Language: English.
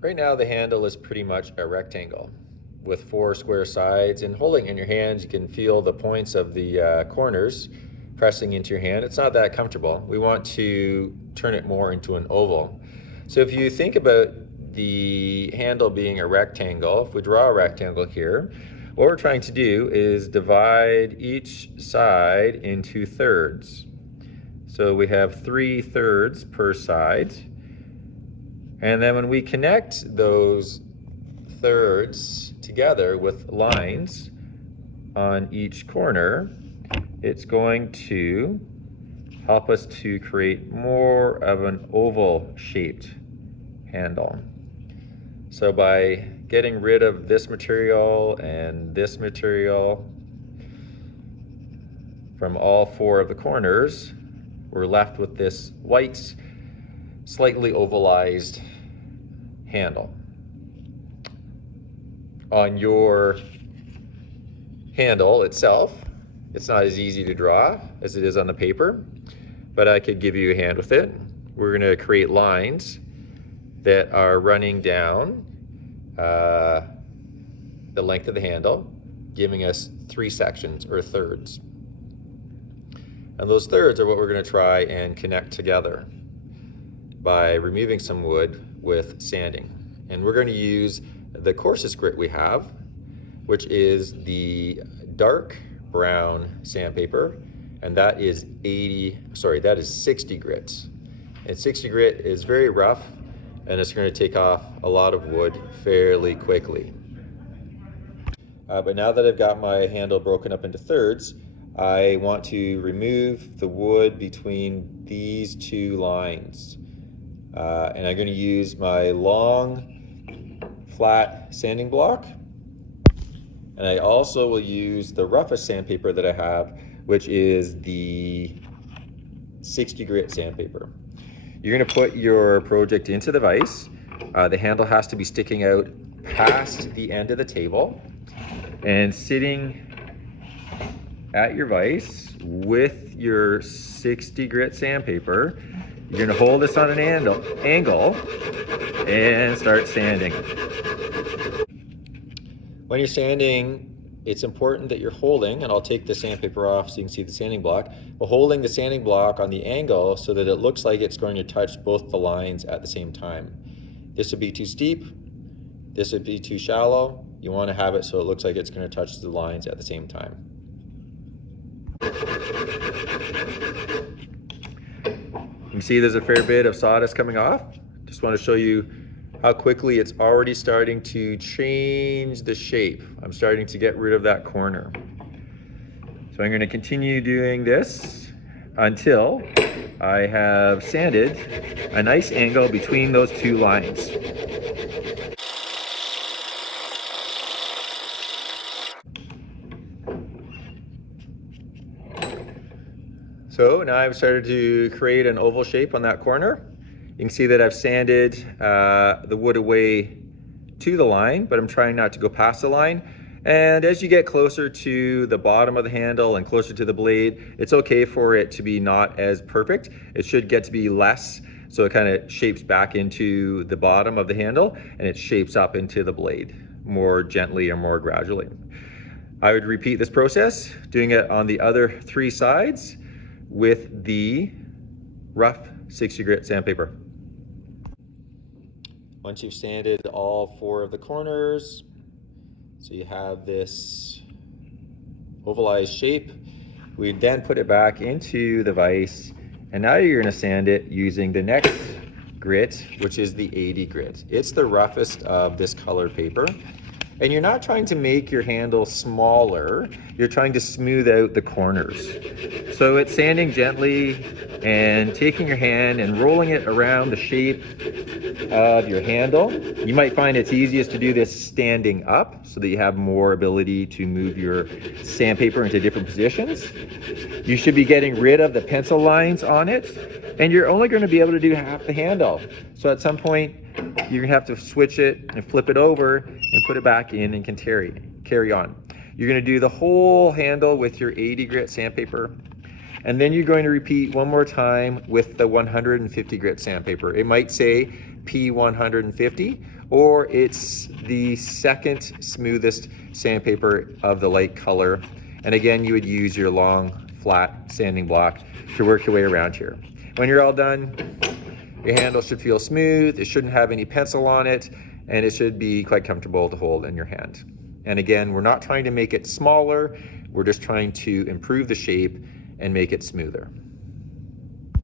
Right now the handle is pretty much a rectangle with 4 square sides, and holding it in your hands you can feel the points of the corners pressing into your hand. It's not that comfortable. We want to turn it more into an oval. So if you think about the handle being a rectangle, if we draw a rectangle here, what we're trying to do is divide each side into thirds. So we have 3 thirds per side. And then when we connect those thirds together with lines on each corner, it's going to help us to create more of an oval shaped handle. So by getting rid of this material and this material from all 4 of the corners, we're left with this white, slightly ovalized handle. On your handle itself, it's not as easy to draw as it is on the paper, but I could give you a hand with it. We're going to create lines that are running down the length of the handle, giving us 3 sections or thirds. And those thirds are what we're going to try and connect together by removing some wood with sanding. And we're going to use the coarsest grit we have, which is the dark brown sandpaper, and that is 60 grit. And 60 grit is very rough, and it's going to take off a lot of wood fairly quickly. But now that I've got my handle broken up into thirds, I want to remove the wood between these 2 lines. And I'm going to use my long, flat sanding block. And I also will use the roughest sandpaper that I have, which is the 60 grit sandpaper. You're going to put your project into the vise. The handle has to be sticking out past the end of the table, and sitting at your vise with your 60 grit sandpaper, you're going to hold this on an angle and start sanding. When you're sanding, it's important that you're holding, and I'll take the sandpaper off so you can see the sanding block, but holding the sanding block on the angle so that it looks like it's going to touch both the lines at the same time. This would be too steep, this would be too shallow. You want to have it so it looks like it's going to touch the lines at the same time. You can see there's a fair bit of sawdust coming off. Just want to show you how quickly it's already starting to change the shape. I'm starting to get rid of that corner. So I'm going to continue doing this until I have sanded a nice angle between those 2 lines. So now I've started to create an oval shape on that corner. You can see that I've sanded the wood away to the line, but I'm trying not to go past the line. And as you get closer to the bottom of the handle and closer to the blade, it's okay for it to be not as perfect. It should get to be less, so it kind of shapes back into the bottom of the handle and it shapes up into the blade more gently or more gradually. I would repeat this process, doing it on the other 3 sides with the rough 60 grit sandpaper. Once you've sanded all 4 of the corners, so you have this ovalized shape, we then put it back into the vise, and now you're going to sand it using the next grit, which is the 80 grit. It's the roughest of this colored paper. And you're not trying to make your handle smaller, you're trying to smooth out the corners. So it's sanding gently and taking your hand and rolling it around the shape of your handle. You might find it's easiest to do this standing up so that you have more ability to move your sandpaper into different positions. You should be getting rid of the pencil lines on it, and you're only going to be able to do half the handle. So at some point, you're going to have to switch it and flip it over and put it back in and can carry on. You're going to do the whole handle with your 80 grit sandpaper, And then you're going to repeat one more time with the 150 grit sandpaper. It might say P150, or it's the second smoothest sandpaper of the light color. And again, you would use your long, flat sanding block to work your way around here. When you're all done, your handle should feel smooth, it shouldn't have any pencil on it, and it should be quite comfortable to hold in your hand. And again, we're not trying to make it smaller, we're just trying to improve the shape and make it smoother.